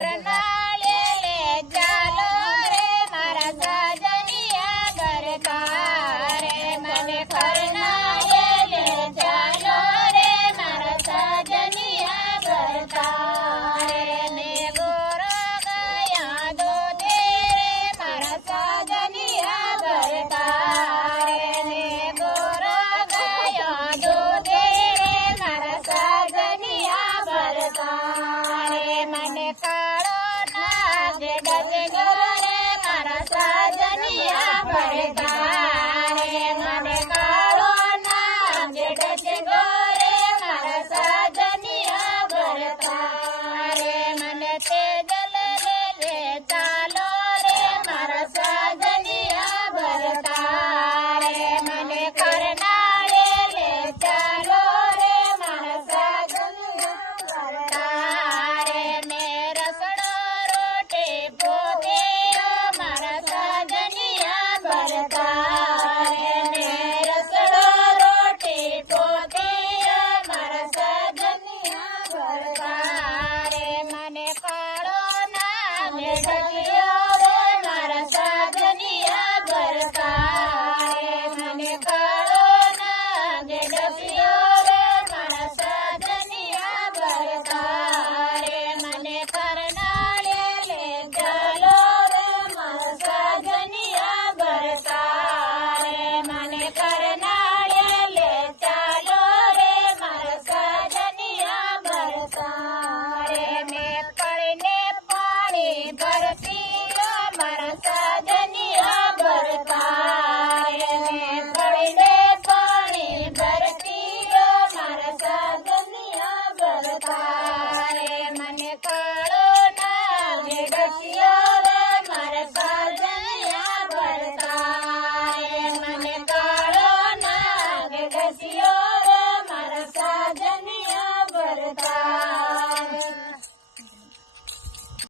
નાળે લે ચાલો રે મારા સાજનિયા ગરકા રે મને ફરનાળે લે ચાલો રે મારા સાજનિયા ગરકા રે ને ગોરો ગયા દોધે રે મારા સાજનિયા ગરકા રે ને ગોરો ગયા દોધે રે મારા સાજનિયા ગરકા રે મને કાળો નાગ ડજગર રે મારા સાજનિયા ભરતા રે મને કાળો નાગ ડજગર રે મારા સાજનિયા ભરતા રે મને તેજ